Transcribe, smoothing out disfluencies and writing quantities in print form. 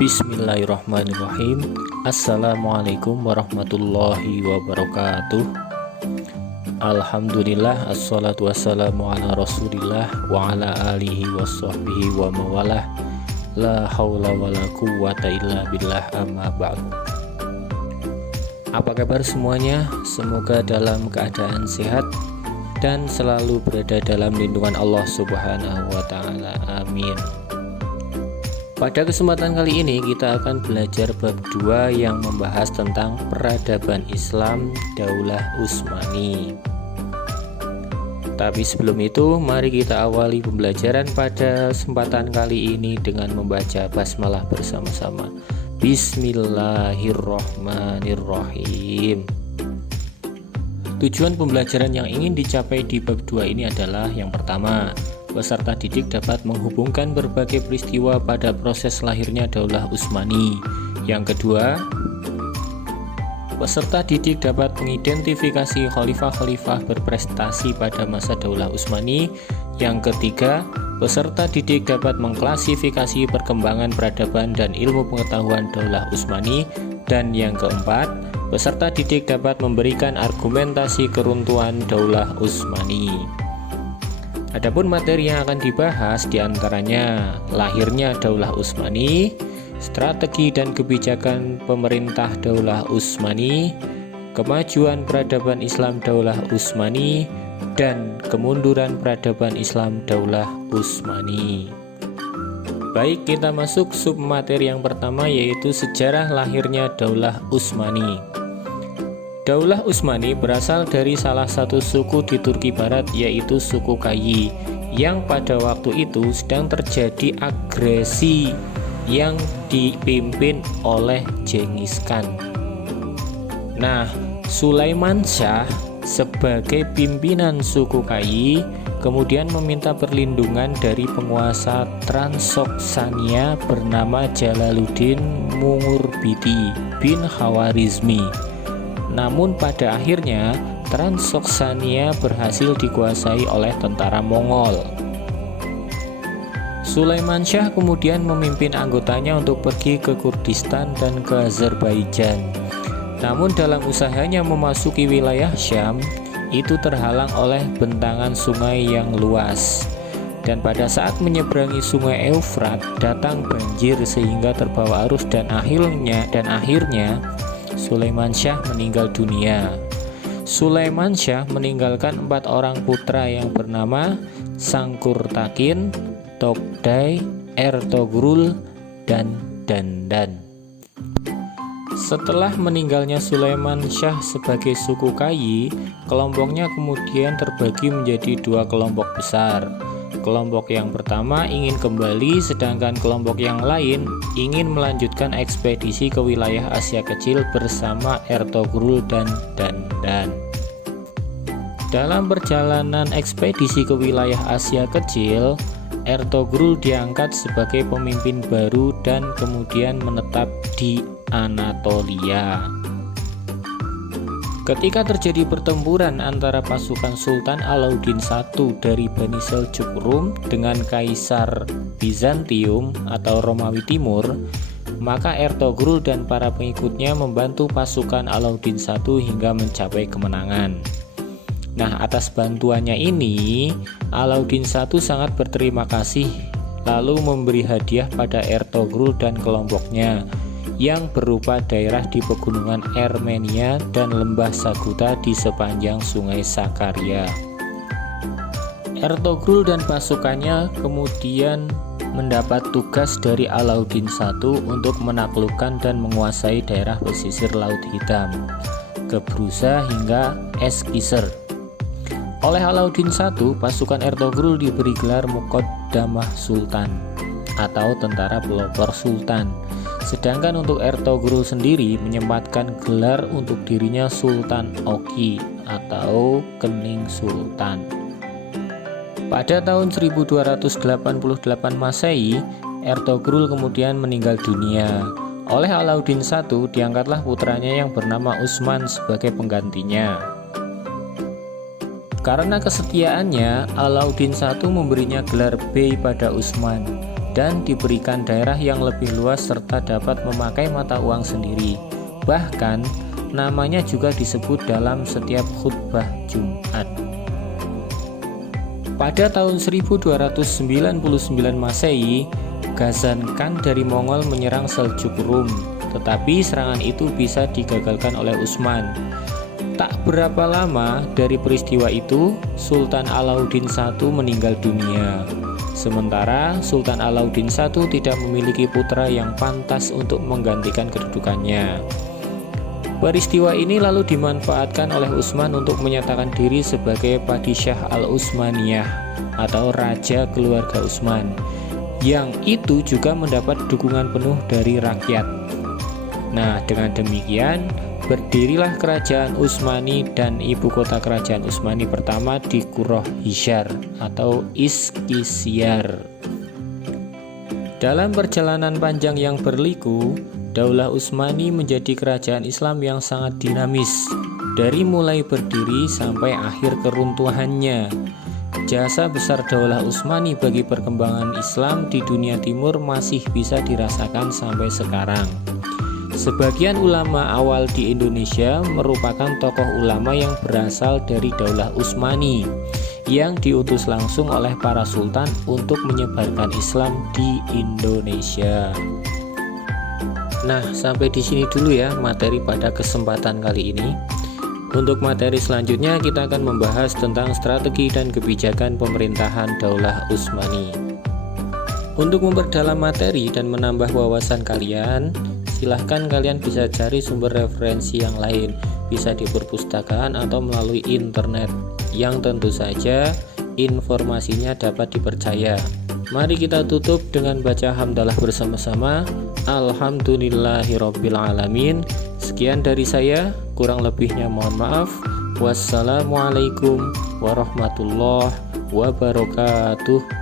Bismillahirrahmanirrahim. Assalamualaikum warahmatullahi wabarakatuh. Alhamdulillah, assalatu wassalamu ala rasulillah wa ala alihi wassohbihi wa mawalah. La hawla wa la quwwata illa billah, amma ba'd. Apa kabar semuanya? Semoga dalam keadaan sehat dan selalu berada dalam lindungan Allah Subhanahu wa ta'ala. Amin. Pada kesempatan kali ini kita akan belajar bab 2 yang membahas tentang peradaban Islam Daulah Utsmani. Tapi sebelum itu, mari kita awali pembelajaran pada kesempatan kali ini dengan membaca basmalah bersama-sama. Bismillahirrahmanirrahim. Tujuan pembelajaran yang ingin dicapai di bab 2 ini adalah yang pertama, peserta didik dapat menghubungkan berbagai peristiwa pada proses lahirnya Daulah Utsmani. Yang kedua, peserta didik dapat mengidentifikasi khalifah-khalifah berprestasi pada masa Daulah Utsmani. Yang ketiga, peserta didik dapat mengklasifikasi perkembangan peradaban dan ilmu pengetahuan Daulah Utsmani. Dan yang keempat, peserta didik dapat memberikan argumentasi keruntuhan Daulah Utsmani. Adapun materi yang akan dibahas diantaranya lahirnya Daulah Utsmani, strategi dan kebijakan pemerintah Daulah Utsmani, kemajuan peradaban Islam Daulah Utsmani, dan kemunduran peradaban Islam Daulah Utsmani. Baik, kita masuk submateri yang pertama, yaitu sejarah lahirnya Daulah Utsmani. Daulah Utsmani berasal dari salah satu suku di Turki Barat, yaitu suku Kayi, yang pada waktu itu sedang terjadi agresi yang dipimpin oleh Genghis Khan. Nah, Sulaiman Syah sebagai pimpinan suku Kayi kemudian meminta perlindungan dari penguasa Transoksania bernama Jalaluddin Mungurbiti bin Khawarizmi. Namun pada akhirnya Transoksania berhasil dikuasai oleh tentara Mongol. Sulaiman Syah kemudian memimpin anggotanya untuk pergi ke Kurdistan dan ke Azerbaijan. Namun dalam usahanya memasuki wilayah Syam, itu terhalang oleh bentangan sungai yang luas. Dan pada saat menyeberangi sungai Eufrat, datang banjir sehingga terbawa arus dan akhirnya Sulaiman Syah meninggal dunia. Sulaiman Syah meninggalkan 4 orang putra yang bernama Sangkurtakin, Togday, Ertogrul, dan Dandan. Setelah meninggalnya Sulaiman Syah sebagai suku Kayi, kelompoknya kemudian terbagi menjadi 2 kelompok besar. Kelompok yang pertama ingin kembali, sedangkan kelompok yang lain ingin melanjutkan ekspedisi ke wilayah Asia Kecil bersama Ertogrul dan Dandan. Dalam perjalanan ekspedisi ke wilayah Asia Kecil, Ertogrul diangkat sebagai pemimpin baru dan kemudian menetap di Anatolia. Ketika terjadi pertempuran antara pasukan Sultan Alauddin I dari Bani Seljuk Rum dengan Kaisar Bizantium atau Romawi Timur, maka Ertogrul dan para pengikutnya membantu pasukan Alauddin I hingga mencapai kemenangan. Nah, atas bantuannya ini, Alauddin I sangat berterima kasih, lalu memberi hadiah pada Ertogrul dan kelompoknya, yang berupa daerah di pegunungan Armenia dan lembah Saguta di sepanjang sungai Sakarya. Ertogrul dan pasukannya kemudian mendapat tugas dari Alauddin I untuk menaklukkan dan menguasai daerah pesisir Laut Hitam, Gebrusa hingga Eskisar. Oleh Alauddin I, pasukan Ertogrul diberi gelar Muqaddamah Sultan atau tentara pelopor Sultan. Sedangkan untuk Ertogrul sendiri menyempatkan gelar untuk dirinya Sultan Oki atau Kening Sultan. Pada tahun 1288 Masehi, Ertogrul kemudian meninggal dunia. Oleh Alauddin I diangkatlah putranya yang bernama Utsman sebagai penggantinya. Karena kesetiaannya, Alauddin I memberinya gelar Bey pada Utsman. dan diberikan daerah yang lebih luas serta dapat memakai mata uang sendiri. Bahkan namanya juga disebut dalam setiap khutbah Jumat. Pada tahun 1299 Masehi, Ghazan Khan dari Mongol menyerang Seljuk Rum, tetapi serangan itu bisa digagalkan oleh Utsman. Tak berapa lama dari peristiwa itu, Sultan Alauddin I meninggal dunia. Sementara Sultan Alauddin I tidak memiliki putra yang pantas untuk menggantikan kedudukannya. Peristiwa ini lalu dimanfaatkan oleh Utsman untuk menyatakan diri sebagai Padishah Al-Utsmaniyah atau Raja Keluarga Utsman, yang itu juga mendapat dukungan penuh dari rakyat. Nah, dengan demikian berdirilah Kerajaan Utsmani dan ibu kota Kerajaan Utsmani pertama di Kuroh Hishar atau Iskisyar. Dalam perjalanan panjang yang berliku, Daulah Utsmani menjadi kerajaan Islam yang sangat dinamis dari mulai berdiri sampai akhir keruntuhannya. Jasa besar Daulah Utsmani bagi perkembangan Islam di dunia timur masih bisa dirasakan sampai sekarang. Sebagian ulama awal di Indonesia merupakan tokoh ulama yang berasal dari Daulah Utsmani yang diutus langsung oleh para sultan untuk menyebarkan Islam di Indonesia. Nah, sampai di sini dulu ya materi pada kesempatan kali ini. Untuk materi selanjutnya kita akan membahas tentang strategi dan kebijakan pemerintahan Daulah Utsmani. Untuk memperdalam materi dan menambah wawasan kalian, silahkan kalian bisa cari sumber referensi yang lain, bisa di perpustakaan atau melalui internet, yang tentu saja informasinya dapat dipercaya. Mari kita tutup dengan baca hamdalah bersama-sama. Alhamdulillahirabbil alamin. Sekian dari saya, kurang lebihnya mohon maaf. Wassalamualaikum warahmatullahi wabarakatuh.